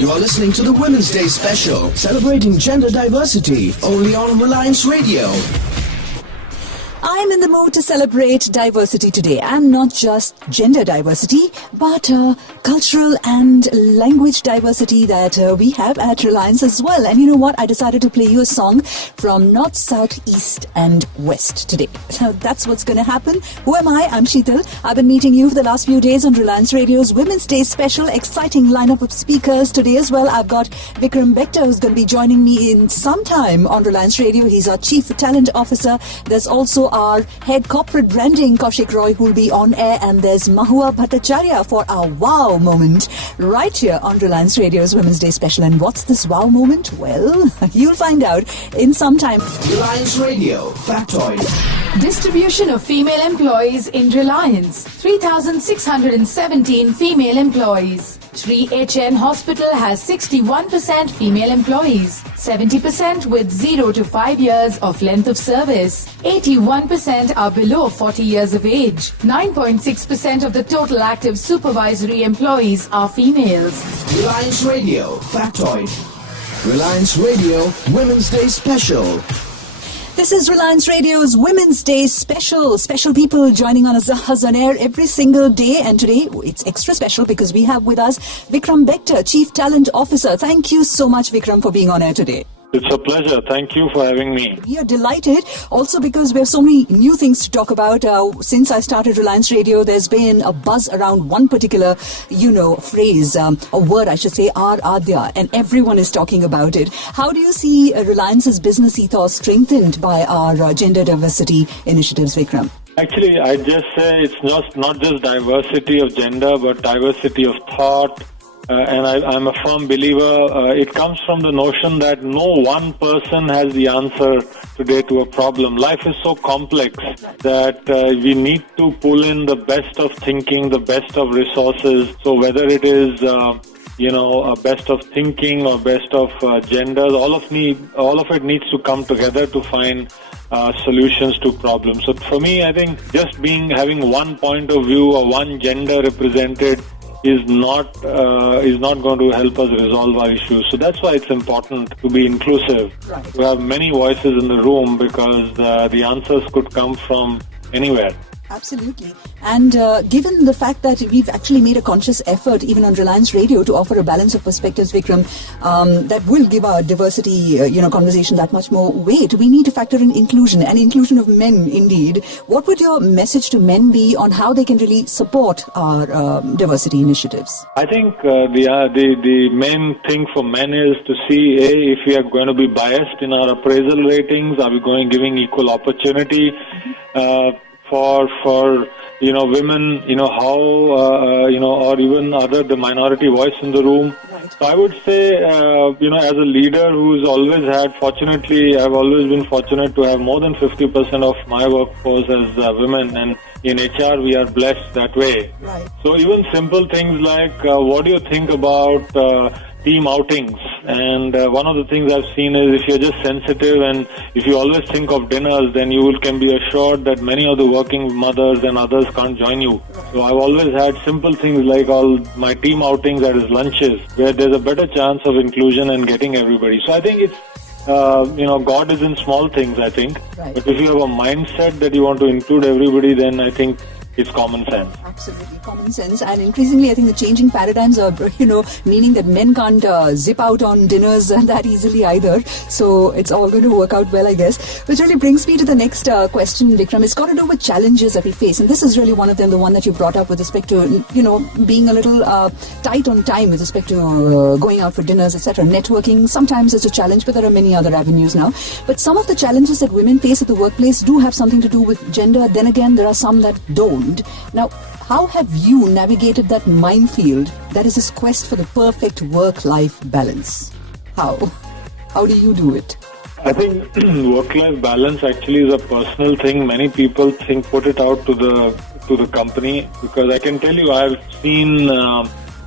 You are listening to the Women's Day special, celebrating gender diversity, only on Reliance Radio. I'm in the mood to celebrate diversity today, and not just gender diversity, but cultural and language diversity that we have at Reliance as well. And you know what? I decided to play you a song from North, South, East and West today. So that's what's going to happen. Who am I? I'm Sheetal. I've been meeting you for the last few days on Reliance Radio's Women's Day special. Exciting lineup of speakers today as well. I've got Vikram Bector, who's going to be joining me in some time on Reliance Radio. He's our Chief Talent Officer. There's also our Head Corporate Branding, Kaushik Roy, who will be on air. And there's Mahua Bhattacharya for our wow moment right here on Reliance Radio's Women's Day special. And what's this wow moment? Well, you'll find out in some time. Reliance Radio, Factoid. Distribution of female employees in Reliance. 3,617 female employees. Shri HN Hospital has 61% female employees. 70% with 0 to 5 years of length of service. 81% are below 40 years of age. 9.6% of the total active supervisory employees are females. Reliance Radio, Factoid. Reliance Radio, Women's Day special. This is Reliance Radio's Women's Day special. Special people joining us on air every single day. And today it's extra special because we have with us Vikram Bector, Chief Talent Officer. Thank you so much, Vikram, for being on air today. It's a pleasure. Thank you for having me. We are delighted also because we have so many new things to talk about. Since I started Reliance Radio, there's been a buzz around one particular, phrase, a word I should say, Adya, and everyone is talking about it. How do you see Reliance's business ethos strengthened by our gender diversity initiatives, Vikram? Actually, I just say it's not just diversity of gender, but diversity of thought. And I'm a firm believer, it comes from the notion that no one person has the answer today to a problem. Life is so complex that we need to pull in the best of thinking, the best of resources. So whether it is, a best of thinking or best of genders, all of it needs to come together to find solutions to problems. So for me, I think just having one point of view or one gender represented is not going to help us resolve our issues. So that's why it's important to be inclusive, right. To have many voices in the room because the answers could come from anywhere. Absolutely. And given the fact that we've actually made a conscious effort, even on Reliance Radio, to offer a balance of perspectives, Vikram, that will give our diversity, conversation that much more weight. We need to factor in inclusion and inclusion of men, indeed. What would your message to men be on how they can really support our diversity initiatives? I think the main thing for men is to see, if we are going to be biased in our appraisal ratings, are we giving equal opportunity? For women, how, or even the minority voice in the room. Right. So I would say, as a leader who's always I've always been fortunate to have more than 50% of my workforce as women, and in HR we are blessed that way. Right. So even simple things like, what do you think about team outings? And one of the things I've seen is if you're just sensitive and if you always think of dinners, then you can be assured that many of the working mothers and others can't join you. So I've always had simple things like all my team outings, that is lunches, where there's a better chance of inclusion and getting everybody. So I think it's, God is in small things, I think. Right. But if you have a mindset that you want to include everybody, then I think it's common sense. Absolutely, common sense. And increasingly, I think the changing paradigms are, meaning that men can't zip out on dinners that easily either. So it's all going to work out well, I guess. Which really brings me to the next question, Vikram. It's got to do with challenges that we face. And this is really one of them, the one that you brought up with respect to, being a little tight on time with respect to going out for dinners, etc. Networking, sometimes it's a challenge, but there are many other avenues now. But some of the challenges that women face at the workplace do have something to do with gender. Then again, there are some that don't. Now, how have you navigated that minefield that is this quest for the perfect work-life balance? How do you do it? I think work-life balance actually is a personal thing. Many people put it out to the company, because I can tell you I've seen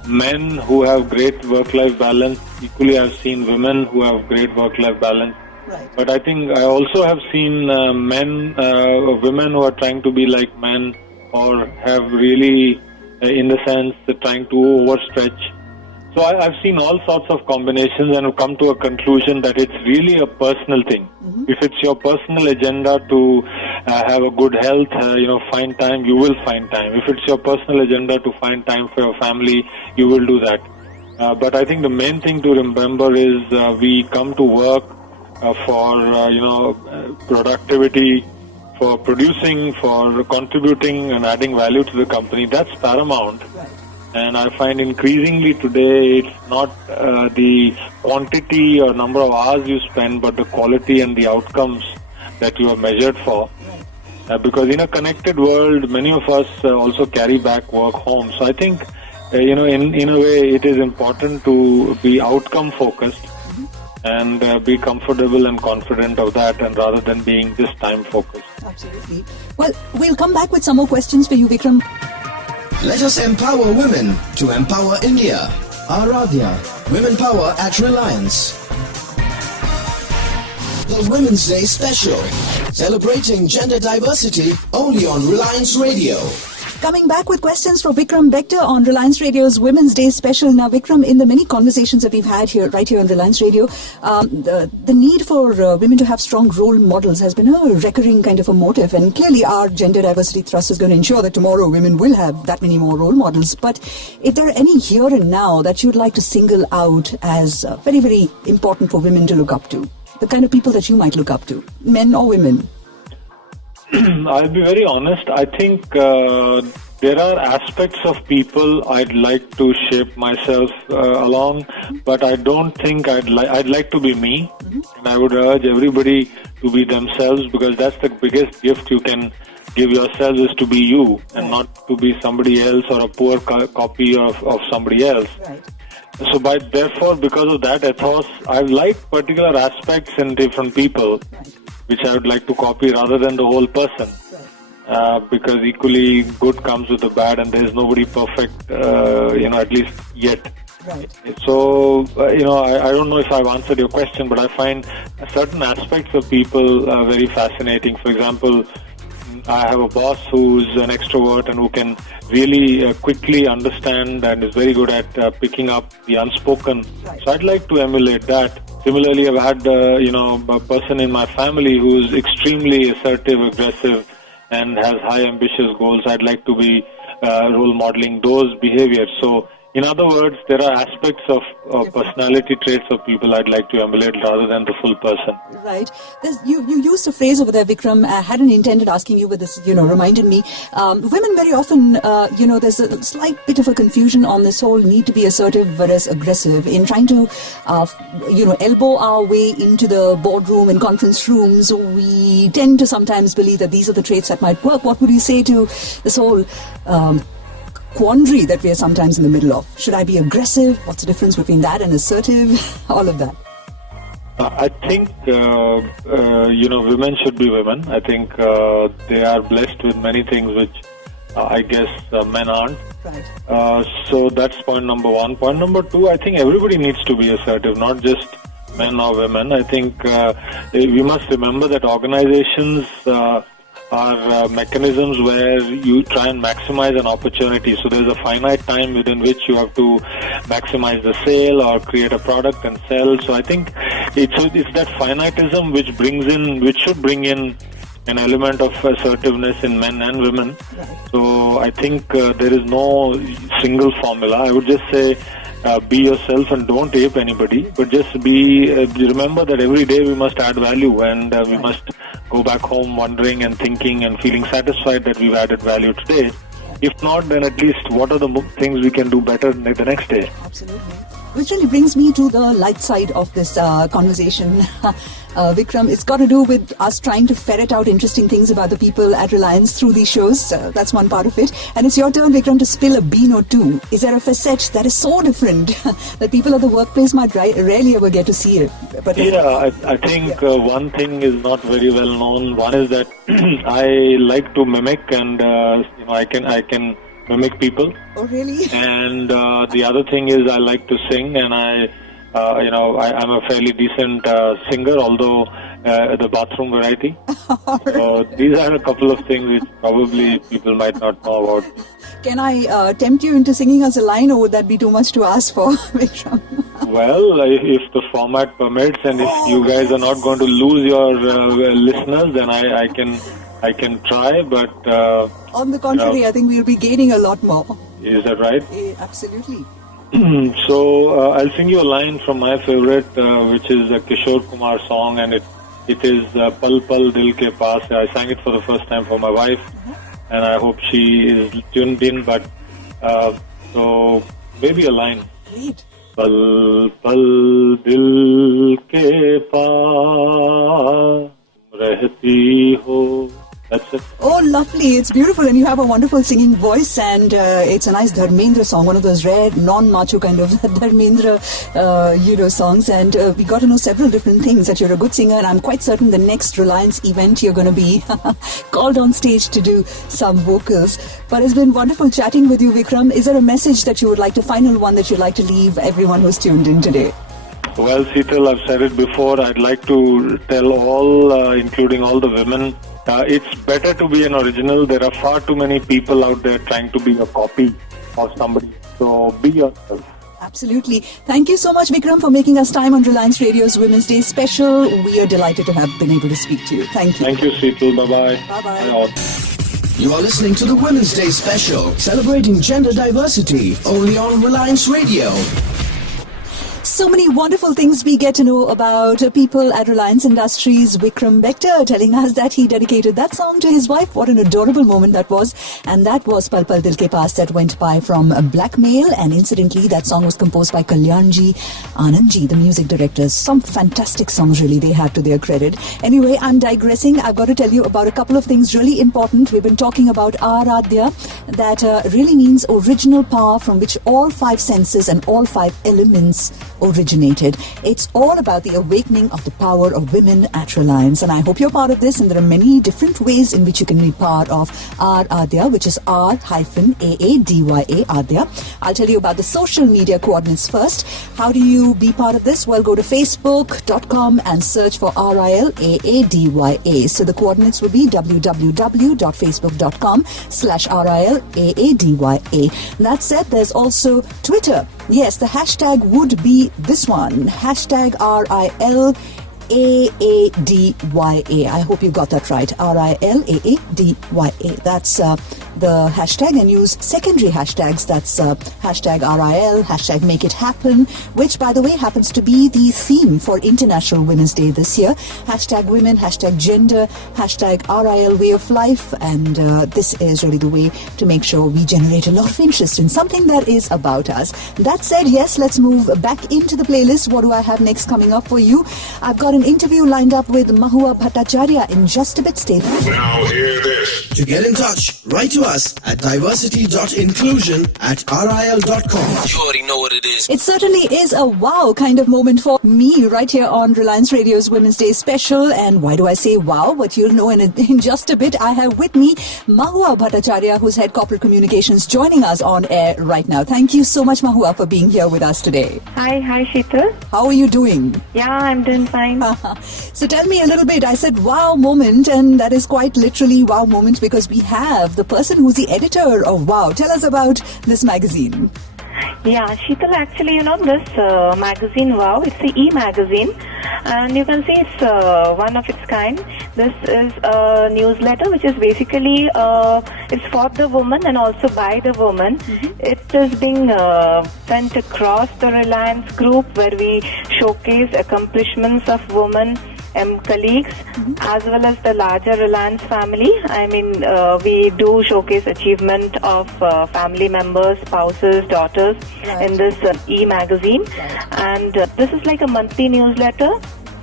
men who have great work-life balance. Equally, I've seen women who have great work-life balance. Right. But I think I also have seen women who are trying to be like men, or have really, in the sense, trying to overstretch. So I've seen all sorts of combinations and have come to a conclusion that it's really a personal thing. If it's your personal agenda to have a good health, find time, you will find time. If it's your personal agenda to find time for your family, you will do that. But I think the main thing to remember is we come to work for productivity, for producing, for contributing and adding value to the company. That's paramount. Right. And I find increasingly today it's not the quantity or number of hours you spend, but the quality and the outcomes that you are measured for. Because in a connected world, many of us also carry back work home. So I think, in a way, it is important to be outcome focused and be comfortable and confident of that, and rather than being just time focused. Absolutely. Well, we'll come back with some more questions for you, Vikram. Let us empower women to empower India. Aradhya, Women Power at Reliance. The Women's Day Special, celebrating gender diversity only on Reliance Radio. Coming back with questions for Vikram Bector on Reliance Radio's Women's Day Special. Now, Vikram, in the many conversations that we've had right here on Reliance Radio, the need for women to have strong role models has been a recurring kind of a motive. And clearly our gender diversity thrust is going to ensure that tomorrow women will have that many more role models. But if there are any here and now that you'd like to single out as very, very important for women to look up to, the kind of people that you might look up to, men or women? I'll be very honest. I think there are aspects of people I'd like to shape myself along, but I don't think I'd like to be me. And I would urge everybody to be themselves, because that's the biggest gift you can give yourself, is to be you and not to be somebody else or a poor copy of somebody else. Right. So therefore, because of that ethos, I like particular aspects in different people, which I would like to copy rather than the whole person. Because equally good comes with the bad, and there is nobody perfect, at least yet. Right. So, I don't know if I've answered your question, but I find certain aspects of people very fascinating. For example, I have a boss who's an extrovert and who can really quickly understand and is very good at picking up the unspoken. Right. So I'd like to emulate that. Similarly, I've had, a person in my family who's extremely assertive, aggressive, and has high ambitious goals. I'd like to be role modeling those behaviors. So, in other words, there are aspects of personality traits of people I'd like to emulate rather than the full person. Right. You used a phrase over there, Vikram. I hadn't intended asking you, but this, reminded me. Women very often, there's a slight bit of a confusion on this whole need to be assertive versus aggressive in trying to, elbow our way into the boardroom and conference rooms. We tend to sometimes believe that these are the traits that might work. What would you say to this whole quandary that we are sometimes in the middle of? Should I be aggressive? What's the difference between that and assertive? All of that. I think, women should be women. I think they are blessed with many things which I guess men aren't. Right. So that's point number one. Point number two, I think everybody needs to be assertive, not just men or women. I think we must remember that organizations are mechanisms where you try and maximize an opportunity. So there's a finite time within which you have to maximize the sale or create a product and sell. So I think it's that finitism which should bring in an element of assertiveness in men and women. Right. So I think there is no single formula. I would just say be yourself and don't ape anybody, but just remember that every day we must add value, and we must go back home wondering and thinking and feeling satisfied that we've added value today. If not, then at least what are the things we can do better the next day? Absolutely. Which really brings me to the light side of this conversation. Vikram, it's got to do with us trying to ferret out interesting things about the people at Reliance through these shows. That's one part of it. And it's your turn, Vikram, to spill a bean or two. Is there a facet that is so different that people at the workplace might rarely ever get to see it? But I think one thing is not very well known. One is that I like to mimic, and I can mimic people. Oh, really? And the other thing is I like to sing, and I'm a fairly decent singer, although the bathroom variety. So these are a couple of things which probably people might not know about. Can I tempt you into singing us a line, or would that be too much to ask for, Vikram? Well, if the format permits, and if you guys are not going to lose your listeners, then I can try. But on the contrary, I think we'll be gaining a lot more. Is that right? Absolutely. So I'll sing you a line from my favorite, which is a Kishore Kumar song, and it is Pal Pal Dil Ke Paas. I sang it for the first time for my wife, and I hope she is tuned in. But so maybe a line. Great. Pal Pal Dil Ke Paas Rehti Ho. That's it. Oh, lovely. It's beautiful, and you have a wonderful singing voice, and it's a nice Dharmendra song, one of those rare, non-macho kind of Dharmendra, songs, and we got to know several different things, that you're a good singer, and I'm quite certain the next Reliance event you're going to be called on stage to do some vocals. But it's been wonderful chatting with you, Vikram. Is there a message that you would like to, final one that you'd like to leave everyone who's tuned in today? Well, Seetal, I've said it before. I'd like to tell all, including all the women, it's better to be an original. There are far too many people out there trying to be a copy of somebody. So be yourself. Absolutely. Thank you so much, Vikram, for making us time on Reliance Radio's Women's Day special. We are delighted to have been able to speak to you. Thank you. Thank you, Seetal. Bye-bye. Bye-bye. Bye. You are listening to the Women's Day special, celebrating gender diversity, only on Reliance Radio. So many wonderful things we get to know about people at Reliance Industries. Vikram Bector telling us that he dedicated that song to his wife. What an adorable moment that was. And that was Pal Pal Dil Ke Paas, that went by from Blackmail. And incidentally, that song was composed by Kalyanji Anandji, the music director. Some fantastic songs really they have to their credit. Anyway, I'm digressing. I've got to tell you about a couple of things really important. We've been talking about Aradhya. That really means original power from which all five senses and all five elements originated. It's all about the awakening of the power of women at Reliance, and I hope you're part of this, and there are many different ways in which you can be part of Aradhya, which is R-AADYA, Adhya. I'll tell you about the social media coordinates first. How do you be part of this? Well, go to facebook.com and search for RILAADYA. So the coordinates will be www.facebook.com/RILAADYA. That said, there's also Twitter. Yes, the hashtag would be this one, hashtag RILAADYA. I hope you got that right, RILAADYA. That's the hashtag, and use secondary hashtags. That's hashtag RIL, hashtag Make It Happen, which, by the way, happens to be the theme for International Women's Day this year. Hashtag women, hashtag gender, hashtag RIL Way of Life, and this is really the way to make sure we generate a lot of interest in something that is about us. That said, yes, let's move back into the playlist. What do I have next coming up for you? I've got an interview lined up with Mahua Bhattacharya in just a bit. Stay tuned. Now hear this. To get in touch, write to us at diversity.inclusion@ril.com. You already know what it is. It certainly is a wow kind of moment for me right here on Reliance Radio's Women's Day special. And why do I say wow? But you'll know in just a bit. I have with me Mahua Bhattacharya, who's Head Corporate Communications, joining us on air right now. Thank you so much, Mahua, for being here with us today. Hi Sheetal. How are you doing? Yeah, I'm doing fine. So tell me a little bit. I said wow moment, and that is quite literally wow moment, because we have the person who's the editor of WOW. Tell us about this magazine. Yeah, Sheetal, actually, this magazine WOW, it's the e-magazine, and you can see it's one of its kind. This is a newsletter which is basically it's for the woman and also by the woman. Mm-hmm. It is being sent across the Reliance group, where we showcase accomplishments of women colleagues, mm-hmm. as well as the larger Reliance family. I mean, we do showcase achievement of family members, spouses, daughters, right. in this e-magazine. Right. And this is like a monthly newsletter.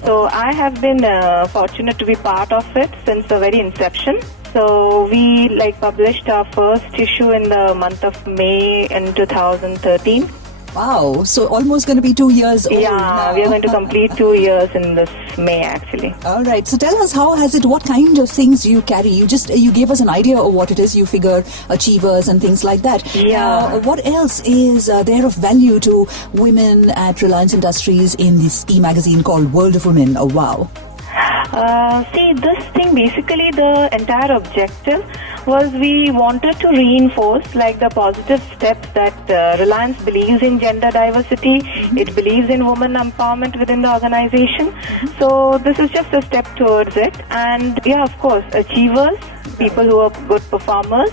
So I have been fortunate to be part of it since the very inception. So we published our first issue in the month of May in 2013. Wow, so almost going to be 2 years old now. We are going to complete 2 years in this May, actually. All right, so tell us, how has it, what kind of things you carry? You gave us an idea of what it is. You figure achievers and things like that. Yeah. What else is there of value to women at Reliance Industries in this e-magazine called World of Women? Oh, wow. See, this thing, basically the entire objective was we wanted to reinforce like the positive steps that Reliance believes in gender diversity. It believes in women empowerment within the organization. So this is just a step towards it. And yeah, of course, achievers, people who are good performers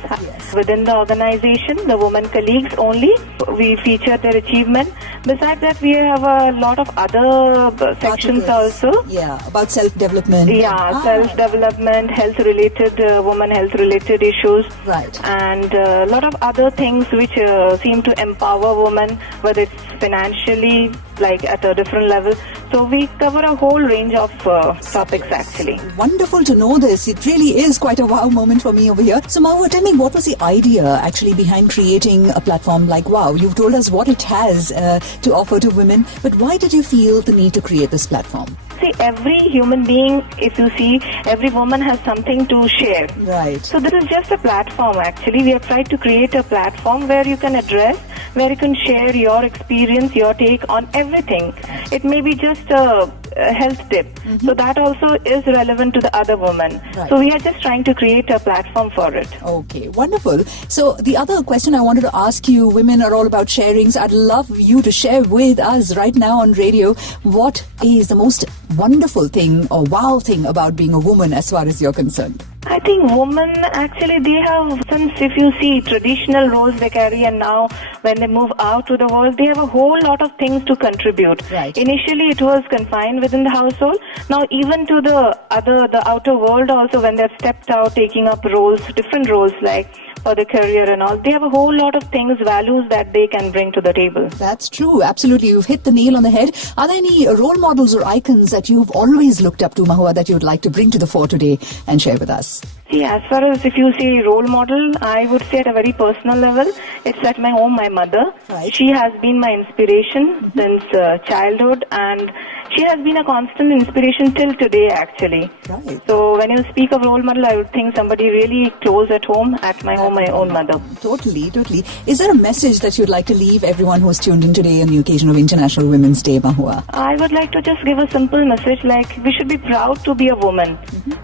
within the organization, the women colleagues only. We feature their achievement. Besides that, we have a lot of other sections also. Yeah, about self-development. Yeah, self-development, health-related, women health-related issues. Right. And a lot of other things which seem to empower women, whether it's financially, like at a different level. So we cover a whole range of topics actually. Wonderful to know this. It really is quite a wow moment for me over here. So Mahua, tell me, what was the idea actually behind creating a platform like WOW? You've told us what it has to offer to women, but why did you feel the need to create this platform? See, every human being, if you see, every woman has something to share. Right. So this is just a platform actually. We have tried to create a platform where you can address, where you can share your experience, your take on everything. It may be just a health tip. So that also is relevant to the other woman. Right. So we are just trying to create a platform for it. Okay, wonderful. So the other question I wanted to ask you, women are all about sharing. So I'd love you to share with us right now on radio, what is the most wonderful thing or wow thing about being a woman as far as you're concerned? I think women actually, they have, since if you see traditional roles they carry, and now when they move out to the world, they have a whole lot of things to contribute. Right. Initially it was confined within the household. Now even to the outer world also, when they've stepped out taking up roles, different roles like for their career and all, they have a whole lot of things, values that they can bring to the table. That's true. Absolutely. You've hit the nail on the head. Are there any role models or icons that you've always looked up to, Mahua, that you'd like to bring to the fore today and share with us? See, as far as if you say role model, I would say at a very personal level, it's at my home, my mother. Right. She has been my inspiration since childhood, and she has been a constant inspiration till today actually. Right. So when you speak of role model, I would think somebody really close at home, at my home, my own mother. Totally, totally. Is there a message that you'd like to leave everyone who's tuned in today on the occasion of International Women's Day, Mahua? I would like to just give a simple message like we should be proud to be a woman.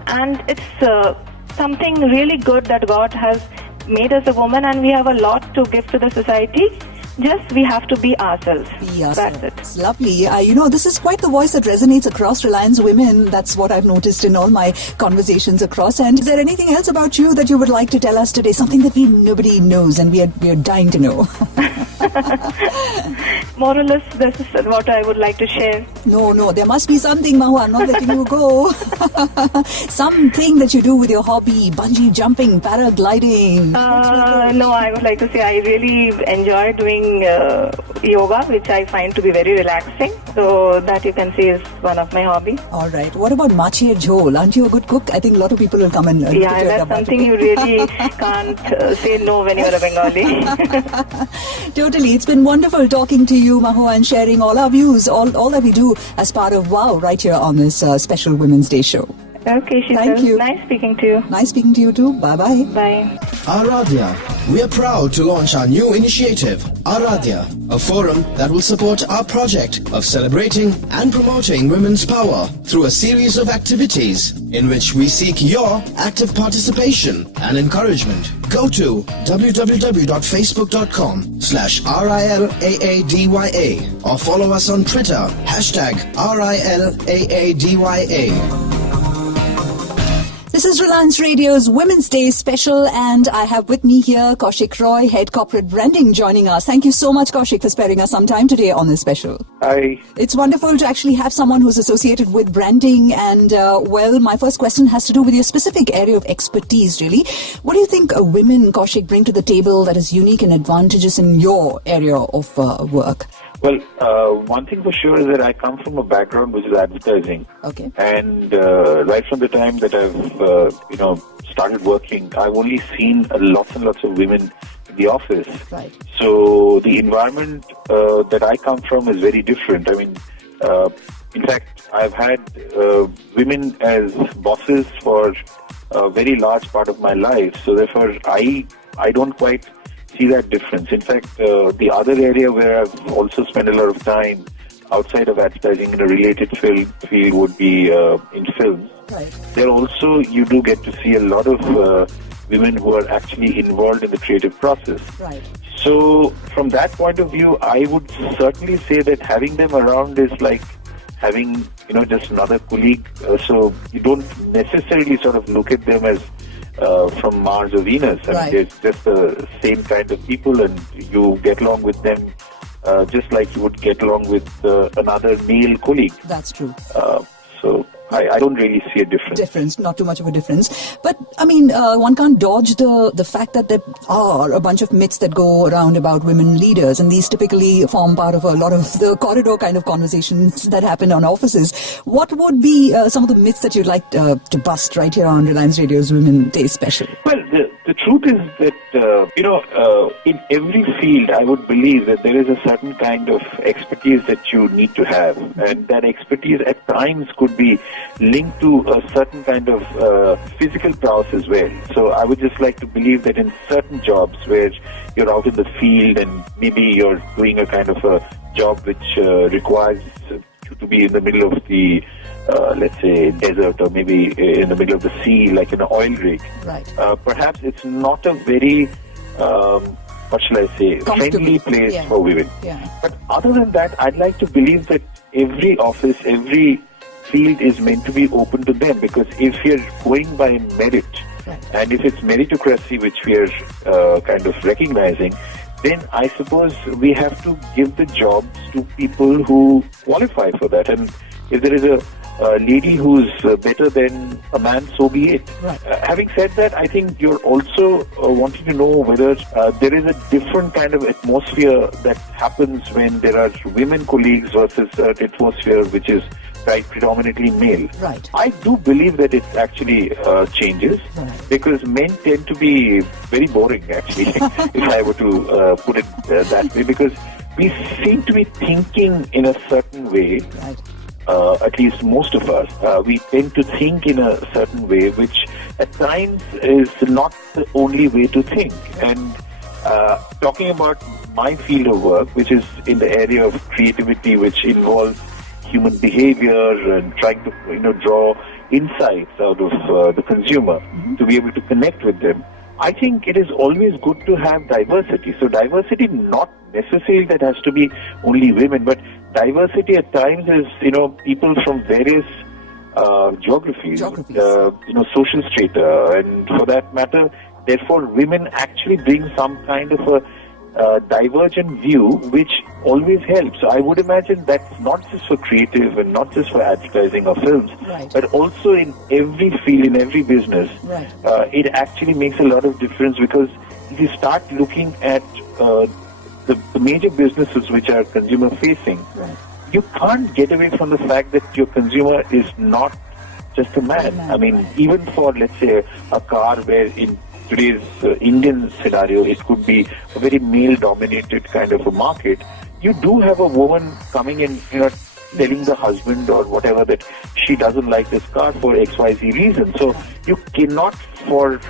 And it's something really good that God has made us a woman, and we have a lot to give to the society. Just we have to be ourselves. Yes, That's it. it's lovely. This is quite the voice that resonates across Reliance Women. That's what I've noticed in all my conversations across. And is there anything else about you that you would like to tell us today? Something that nobody knows and we are dying to know. More or less, this is what I would like to share. No, there must be something, Mahua. I'm not letting you go. Something that you do with your hobby, bungee jumping, paragliding. No, I would like to say I really enjoy doing yoga, which I find to be very relaxing. So that you can say is one of my hobbies. All right. What about mache jhol? Aren't you a good cook? I think a lot of people will come and yeah, that's something you really can't say no when you're a Bengali. Totally. It's been wonderful talking to you, Mahua, and sharing all our views, all that we do as part of WOW right here on this special Women's Day show. Okay, Sheetal. Thank you. Nice speaking to you. Nice speaking to you too. Bye-bye. Bye. Aradhya. We are proud to launch our new initiative, Aradhya, a forum that will support our project of celebrating and promoting women's power through a series of activities in which we seek your active participation and encouragement. Go to www.facebook.com/RILAADYA or follow us on Twitter, #RILAADYA. This is Reliance Radio's Women's Day special, and I have with me here Kaushik Roy, Head Corporate Branding, joining us. Thank you so much, Kaushik, for sparing us some time today on this special. Hi. It's wonderful to actually have someone who's associated with branding, and my first question has to do with your specific area of expertise, really. What do you think women, Kaushik, bring to the table that is unique and advantageous in your area of work? Well, one thing for sure is that I come from a background which is advertising. Okay. And right from the time that I've, started working, I've only seen lots and lots of women in the office. Right. So the environment that I come from is very different. I mean, in fact, I've had women as bosses for a very large part of my life. So therefore, I don't quite see that difference. In fact, the other area where I've also spent a lot of time outside of advertising in a related field would be in films. Right. There also you do get to see a lot of women who are actually involved in the creative process. Right. So from that point of view, I would certainly say that having them around is like having, just another colleague. So you don't necessarily sort of look at them as from Mars or Venus. I Right. mean, it's just the same kind of people, and you get along with them just like you would get along with another male colleague. That's true. So I don't really see a difference. Not too much of a difference. But, I mean, one can't dodge the fact that there are a bunch of myths that go around about women leaders, and these typically form part of a lot of the corridor kind of conversations that happen on offices. What would be some of the myths that you'd like to bust right here on Reliance Radio's Women Day Special? Well, the truth is that, in every field, I would believe that there is a certain kind of expertise that you need to have. And that expertise at times could be linked to a certain kind of physical prowess as well. So I would just like to believe that in certain jobs where you're out in the field and maybe you're doing a kind of a job which requires you to be in the middle of the let's say desert, or maybe in the middle of the sea, like in an oil rig. Right. Perhaps it's not a very, what shall I say, friendly place for women. Yeah. But other than that, I'd like to believe that every office, every field is meant to be open to them, because if you're going by merit, Right. and if it's meritocracy which we are kind of recognizing, then I suppose we have to give the jobs to people who qualify for that. And if there is a lady who's better than a man, so be it. Right. Having said that, I think you're also wanting to know whether there is a different kind of atmosphere that happens when there are women colleagues versus an atmosphere which is predominantly male. Right. I do believe that it actually changes, Right. because men tend to be very boring, actually, if I were to put it that way, because we seem to be thinking in a certain way. Right. At least most of us, we tend to think in a certain way, which at times is not the only way to think. And talking about my field of work, which is in the area of creativity, which involves human behavior and trying to draw insights out of the consumer to be able to connect with them, I think it is always good to have diversity. So diversity, not necessarily that has to be only women, but diversity at times is, people from various geographies, social strata, and for that matter, therefore women actually bring some kind of a divergent view, which always helps. So I would imagine that's not just for creative and not just for advertising or films, Right. but also in every field, in every business. Right. It actually makes a lot of difference, because if you start looking at the major businesses which are consumer facing, Right. you can't get away from the fact that your consumer is not just a man. I mean, even for, let's say, a car where in today's Indian scenario, it could be a very male-dominated kind of a market. You do have a woman coming in, telling the husband or whatever that she doesn't like this car for XYZ reason. So you cannot, for,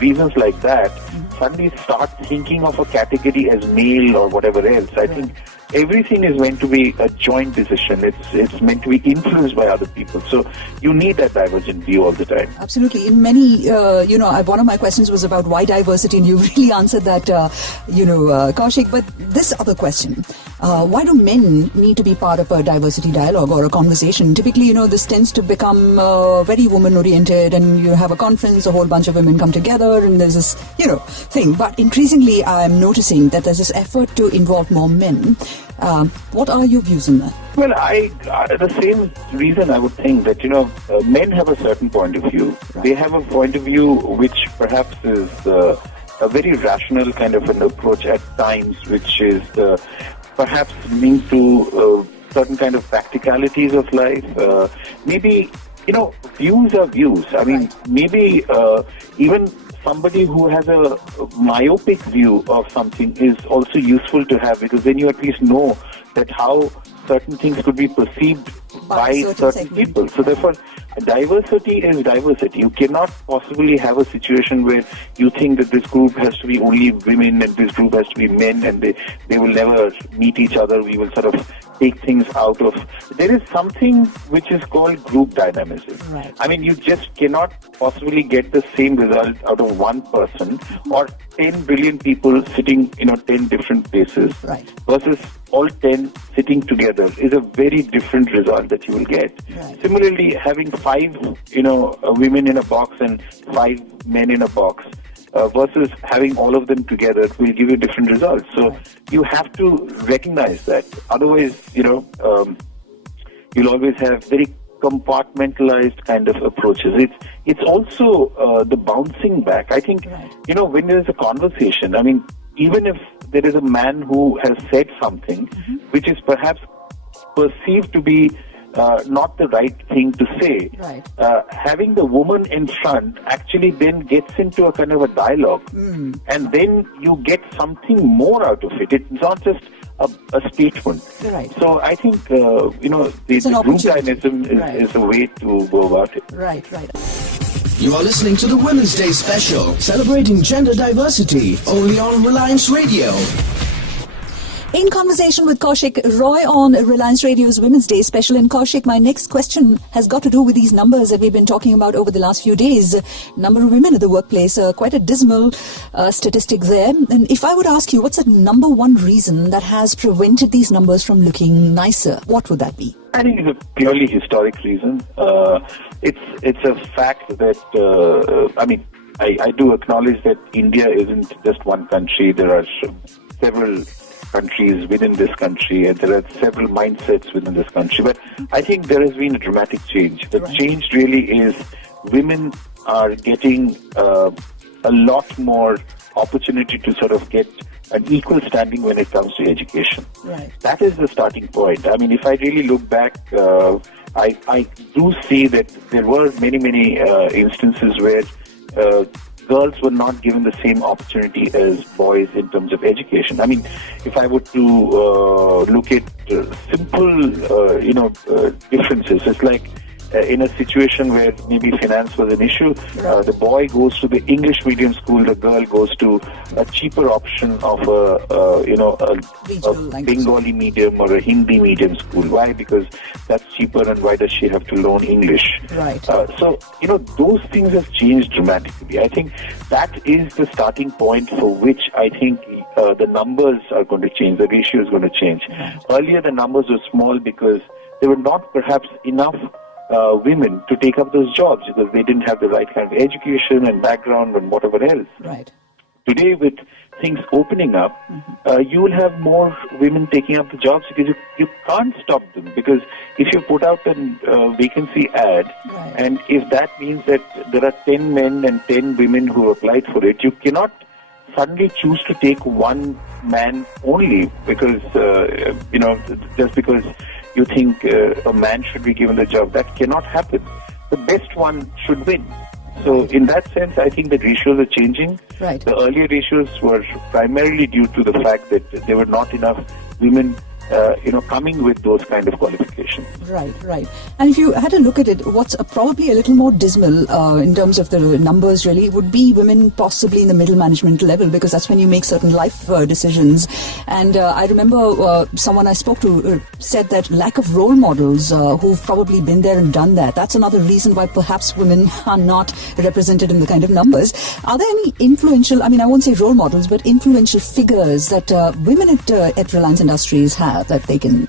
reasons like that, suddenly start thinking of a category as male or whatever else. I think everything is meant to be a joint decision. It's meant to be influenced by other people. So you need that divergent view all the time. Absolutely. In many, one of my questions was about why diversity, and you really answered that, Kaushik. But this other question, why do men need to be part of a diversity dialogue or a conversation? Typically, this tends to become very woman-oriented, and you have a conference, a whole bunch of women come together, and there's this, thing. But increasingly, I'm noticing that there's this effort to involve more men. What are your views on that? Well, the same reason I would think that, men have a certain point of view. Right. They have a point of view which perhaps is a very rational kind of an approach at times, which is perhaps linked to certain kind of practicalities of life. Maybe, views are views. I mean, maybe even somebody who has a myopic view of something is also useful to have, because then you at least know that how certain things could be perceived by certain people. So therefore, diversity is diversity. You cannot possibly have a situation where you think that this group has to be only women and this group has to be men, and they will never meet each other. We will sort of take things out of. There is something which is called group dynamism. Right. I mean, you just cannot possibly get the same result out of one person or 10 brilliant people sitting, 10 different places Right. versus all 10 sitting together is a very different result that you will get. Right. Similarly, having 5, women in a box and 5 men in a box versus having all of them together will give you different results. So you have to recognize that. Otherwise, you'll always have very compartmentalized kind of approaches. It's also the bouncing back. I think, when there's a conversation, I mean, even if there is a man who has said something which is perhaps perceived to be not the right thing to say, Right. having the woman in front actually then gets into a kind of a dialogue, and then you get something more out of it. It's not just a statement. Right. So I think, the an group opportunity. dynamism is a way to go about it. Right. You are listening to the Women's Day special, celebrating gender diversity, only on Reliance Radio. In conversation with Kaushik Roy on Reliance Radio's Women's Day special. And Kaushik, my next question has got to do with these numbers that we've been talking about over the last few days. Number of women in the workplace, quite a dismal statistic there. And if I would ask you, what's the number one reason that has prevented these numbers from looking nicer? What would that be? I think it's a purely historic reason. It's a fact that, I do acknowledge that India isn't just one country. There are several countries within this country, and there are several mindsets within this country. But I think there has been a dramatic change. The change really is women are getting a lot more opportunity to sort of get an equal standing when it comes to education. Right. That is the starting point. I mean, if I really look back, I do see that there were many instances where girls were not given the same opportunity as boys in terms of education. I mean, if I were to look at simple, differences, it's like in a situation where maybe finance was an issue, the boy goes to the English medium school, the girl goes to a cheaper option of a Bengali medium or a Hindi medium school. Why? Because that's cheaper, and why does she have to learn English? Right. So, those things have changed dramatically. I think that is the starting point for which I think the numbers are going to change, the ratio is going to change. Earlier, the numbers were small because there were not perhaps enough women to take up those jobs because they didn't have the right kind of education and background and whatever else. Right. Today, with things opening up, you will have more women taking up the jobs because you can't stop them. Because if you put out a vacancy ad, and if that means that there are 10 men and 10 women who applied for it, you cannot suddenly choose to take one man only because, just because you think a man should be given the job. That cannot happen. The best one should win. So in that sense, I think the ratios are changing. Right. The earlier ratios were primarily due to the fact that there were not enough women coming with those kind of qualifications. Right. And if you had a look at it, what's probably a little more dismal in terms of the numbers really would be women possibly in the middle management level, because that's when you make certain life decisions. And I remember someone I spoke to said that lack of role models who've probably been there and done that. That's another reason why perhaps women are not represented in the kind of numbers. Are there any influential, I won't say role models, but influential figures that women at Reliance Industries have that they can,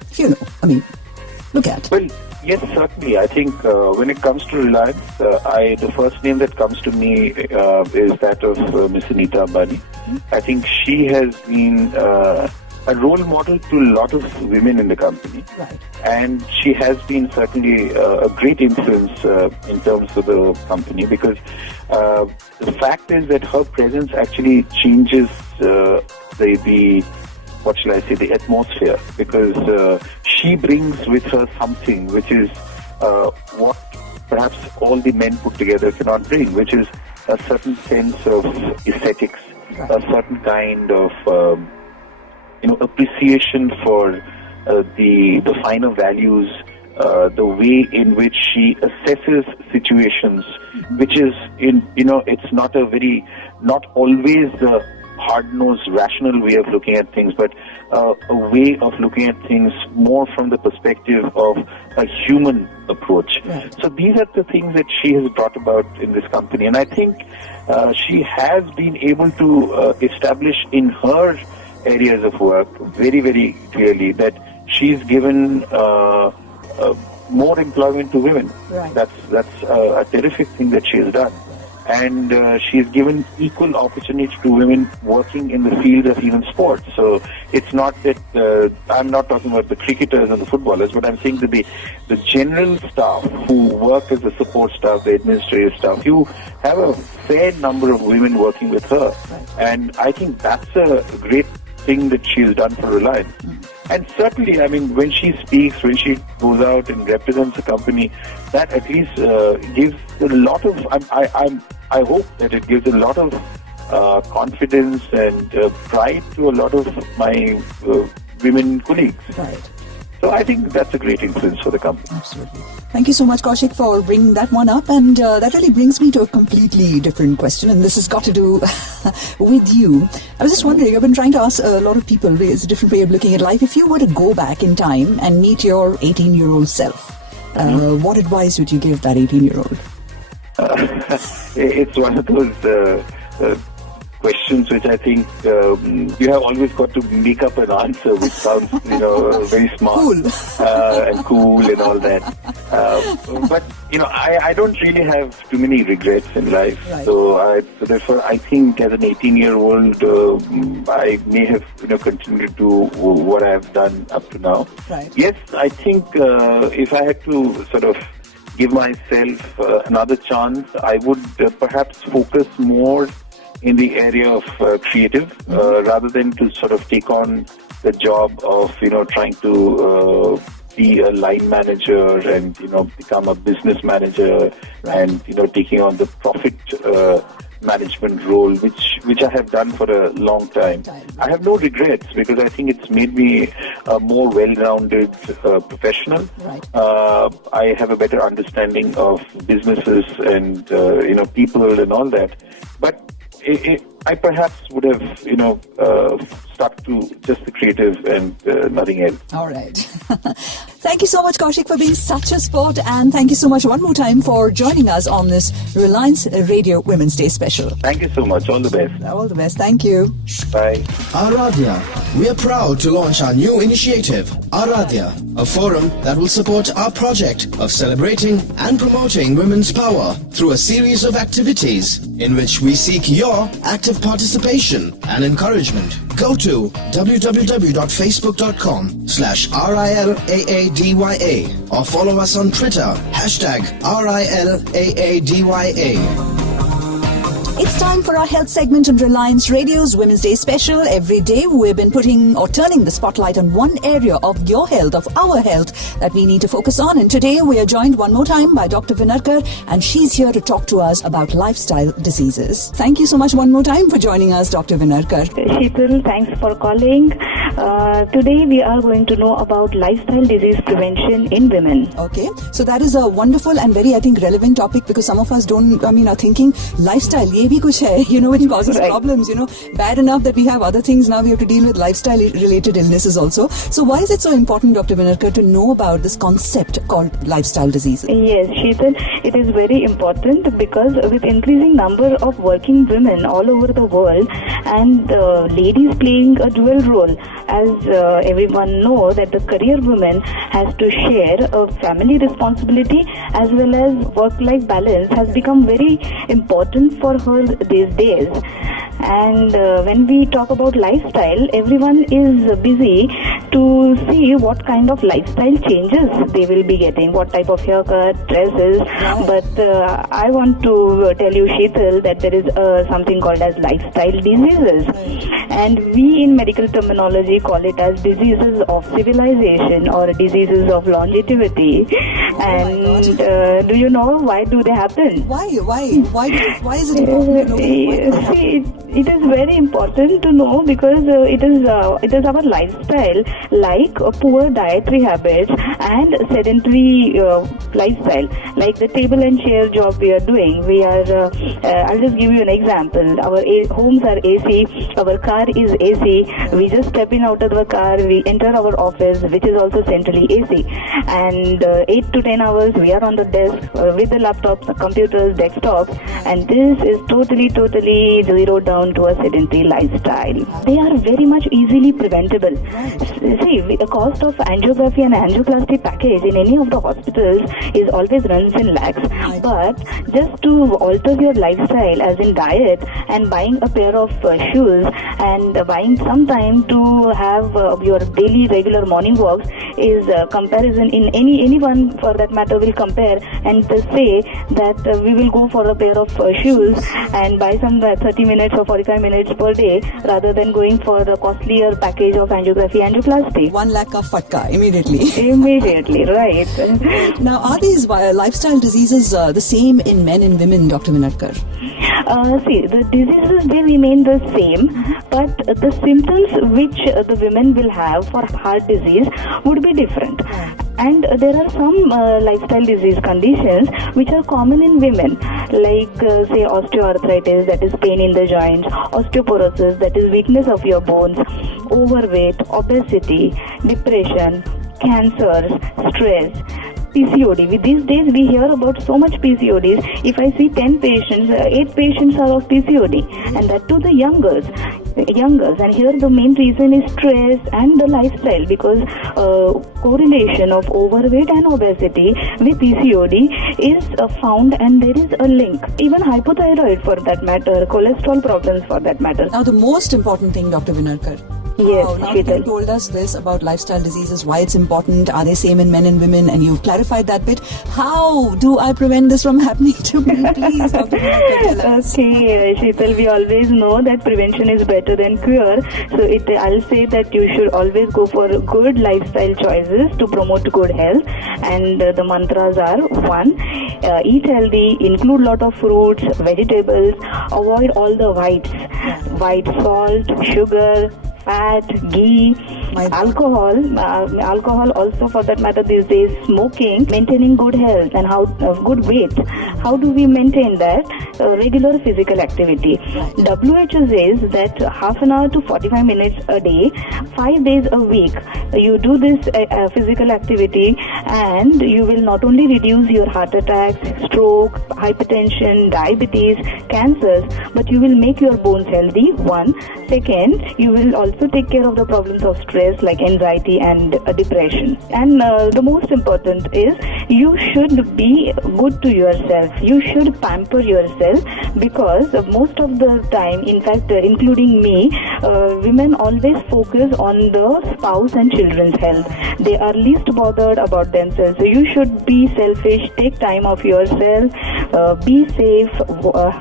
look at? Well, yes, certainly. I think when it comes to Reliance, the first name that comes to me is that of Miss Anita Ambani. I think she has been a role model to a lot of women in the company. Right. And she has been certainly a great influence in terms of the company, because the fact is that her presence actually changes the atmosphere, because she brings with her something which is what perhaps all the men put together cannot bring, which is a certain sense of aesthetics, a certain kind of appreciation for the finer values, the way in which she assesses situations, which is it's not always hard-nosed, rational way of looking at things, but a way of looking at things more from the perspective of a human approach. Right. So these are the things that she has brought about in this company, and I think she has been able to establish in her areas of work very, very clearly that she's given more employment to women. Right. That's a terrific thing that she has done. And she's given equal opportunity to women working in the field of even sports. So it's not that I'm not talking about the cricketers and the footballers, but I'm saying that the general staff who work as the support staff, the administrative staff, you have a fair number of women working with her. Right. And I think that's a great thing that she's done for Reliance. And certainly, I mean, when she speaks, when she goes out and represents a company, that at least gives a lot of, I hope that it gives a lot of confidence and pride to a lot of my women colleagues. Right. So I think that's a great influence for the company. Absolutely. Thank you so much, Kaushik, for bringing that one up. And that really brings me to a completely different question. And this has got to do with you. I was just wondering, I've been trying to ask a lot of people, it's a different way of looking at life. If you were to go back in time and meet your 18-year-old self, what advice would you give that 18-year-old? It's one of those questions which I think you have always got to make up an answer which sounds, very smart, cool. And cool and all that. But I don't really have too many regrets in life. Right. So therefore, I think as an 18-year-old, I may have continued to do what I have done up to now. Right. Yes, I think if I had to sort of give myself another chance, I would perhaps focus more in the area of creative, rather than to sort of take on the job of, trying to be a line manager and, become a business manager. Right. And, taking on the profit management role, which I have done for a long time. I have no regrets because I think it's made me a more well-rounded professional. Right. I have a better understanding of businesses and, people and all that. But I perhaps would have, stuck to just the creative and nothing else. All right. Thank you so much, Kaushik, for being such a sport. And thank you so much one more time for joining us on this Reliance Radio Women's Day special. Thank you so much. All the best. All the best. Thank you. Bye. Aradhya. We are proud to launch our new initiative, Aradhya, a forum that will support our project of celebrating and promoting women's power through a series of activities in which we seek your active participation and encouragement. Go to www.facebook.com/RILAADYA or follow us on Twitter, #RILAADYA. It's time for our health segment on Reliance Radio's Women's Day special. Every day we've been turning the spotlight on one area of your health, of our health, that we need to focus on. And today we are joined one more time by Dr. Vinarkar, and she's here to talk to us about lifestyle diseases. Thank you so much one more time for joining us, Dr. Vinarkar. Sheetal, thanks for calling. Today we are going to know about lifestyle disease prevention in women. Okay, so that is a wonderful and very, I think, relevant topic because some of us are thinking lifestyle, ye bhi kuch hai, which causes problems, bad enough that we have other things, now we have to deal with lifestyle related illnesses also. So why is it so important, Dr. Vinarkar, to know about this concept called lifestyle diseases? Yes, Sheetal, it is very important because with increasing number of working women all over the world and ladies playing a dual role, as everyone knows that the career woman has to share a family responsibility as well as work-life balance has become very important for her these days. And when we talk about lifestyle, everyone is busy to see what kind of lifestyle changes they will be getting, what type of haircut, dresses. Yeah. But I want to tell you, Sheetal, that there is something called as lifestyle diseases. And we in medical terminology call it as diseases of civilization or diseases of longevity. And do you know why do they happen? Why is it important to know? See, it is very important to know because it is our lifestyle, like poor dietary habits and sedentary lifestyle, like the table and chair job we are doing. We are. I'll just give you an example. Our homes are AC. Our car is AC. We just step in out of the car. We enter our office, which is also centrally AC. And 8 to 10 hours we are on the desk with the laptops, computers, desktops, and this is totally zeroed down to a sedentary lifestyle. They are very much easily preventable. See, the cost of angiography and angioplasty package in any of the hospitals is always runs in lakhs. But just to alter your lifestyle, as in diet, and buying a pair of shoes and buying some time to have your daily regular morning walks is comparison in anyone for that matter will compare and say that we will go for a pair of shoes and buy some 30 minutes or 45 minutes per day rather than going for the costlier package of angiography angioplasty. 1 lakh of fatka immediately. Immediately, right. Now, are these lifestyle diseases the same in men and women, Dr. Vinadkar? See, the diseases, they remain the same, but the symptoms which the women will have for heart disease would be different. And there are some lifestyle disease conditions which are common in women, like say osteoarthritis, that is pain in the joints, osteoporosis, that is weakness of your bones, overweight, obesity, depression, cancers, stress, PCOD. With these days we hear about so much PCODs. If I see 10 patients, 8 patients are of PCOD, and that to the youngers. And here the main reason is stress and the lifestyle, because correlation of overweight and obesity with PCOD is found, and there is a link. Even hypothyroid for that matter, cholesterol problems for that matter. Now, the most important thing, Dr. Vinadkar. Yes, now you told us this about lifestyle diseases, why it's important, are they same in men and women, and you've clarified that bit. How do I prevent this from happening to me? Please, Dr. Vinadkar, tell us. Okay, Sheetal, we always know that prevention is better than cure. So I'll say that you should always go for good lifestyle choices to promote good health. And the mantras are: 1, eat healthy, include lot of fruits, vegetables, avoid all the white salt, sugar, fat, ghee, alcohol also for that matter these days, smoking, maintaining good health and good weight. How do we maintain that? Regular physical activity. WHO says that half an hour to 45 minutes a day, 5 days a week, you do this physical activity, and you will not only reduce your heart attacks, stroke, hypertension, diabetes, cancers, but you will make your bones healthy. 1. Second, you will also take care of the problems of stress like anxiety and depression. And the most important is you should be good to yourself. You should pamper yourself, because most of the time, in fact, including me, women always focus on the spouse and children's health. They are least bothered about themselves. So you should be selfish, take time of yourself, be safe,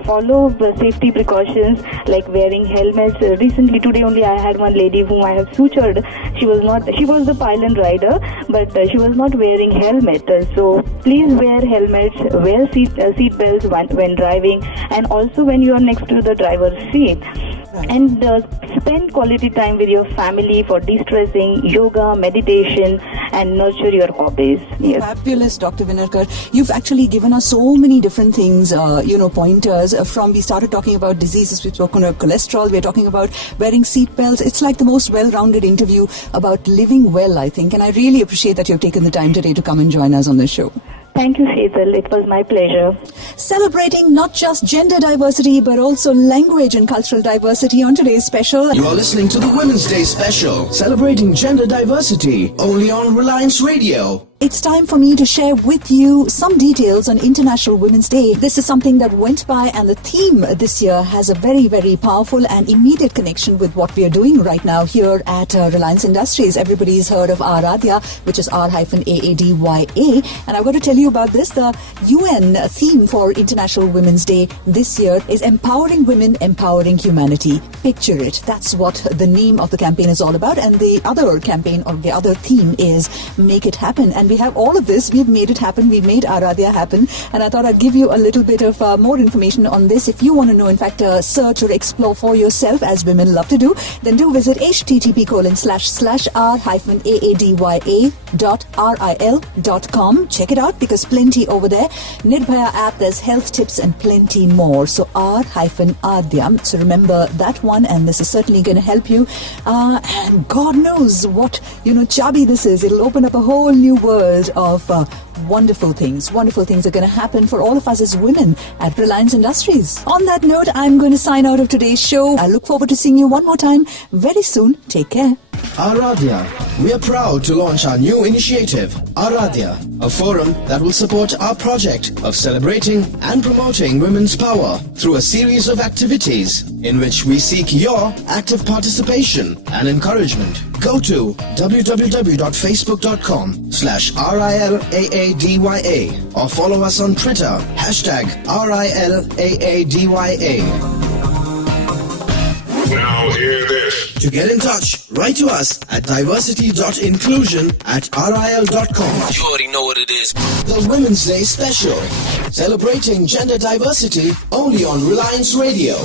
follow the safety precautions like wearing helmets. Recently, today only, I had one lady whom I have sutured. She was the pilot rider, but she was not wearing helmet. So please wear helmets, wear seat belts when driving, and also when you are next to the driver's seat. And spend quality time with your family for de-stressing, yoga, meditation, and nurture your hobbies. Yes. Fabulous, Dr. Vinadkar. You've actually given us so many different things, pointers. We started talking about diseases, we've spoken about cholesterol, we're talking about wearing seat belts. It's like the most well-rounded interview about living well, I think. And I really appreciate that you've taken the time today to come and join us on this show. Thank you, Sheetal. It was my pleasure. Celebrating not just gender diversity, but also language and cultural diversity on today's special. You are listening to the Women's Day special, celebrating gender diversity, only on Reliance Radio. It's time for me to share with you some details on International Women's Day. This is something that went by, and the theme this year has a very, very powerful and immediate connection with what we are doing right now here at Reliance Industries. Everybody's heard of Aradya, which is R-AADYA. And I'm going to tell you about this. The UN theme for International Women's Day this year is Empowering Women, Empowering Humanity. Picture it. That's what the name of the campaign is all about. And the other campaign or the other theme is Make It Happen. And we have all of this. We've made it happen. We've made Aradhya happen. And I thought I'd give you a little bit of more information on this. If you want to know, in fact, search or explore for yourself, as women love to do, then do visit http://r-aadya.ril.com. Check it out, because plenty over there. Nirbhaya app, there's health tips and plenty more. So R-Adya. So remember that one, and this is certainly going to help you. And God knows what, chabi this is. It'll open up a whole new world of wonderful things. Wonderful things are going to happen for all of us as women at Reliance Industries. On that note, I'm going to sign out of today's show. I look forward to seeing you one more time very soon. Take care. Aradhya. We are proud to launch our new initiative, Aradhya, a forum that will support our project of celebrating and promoting women's power through a series of activities in which we seek your active participation and encouragement. Go to www.facebook.com/RILAADYA or follow us on Twitter, #RILAADYA. Now hear this. To get in touch, write to us at diversity.inclusion@ril.com. You already know what it is. The Women's Day Special, celebrating gender diversity only on Reliance Radio.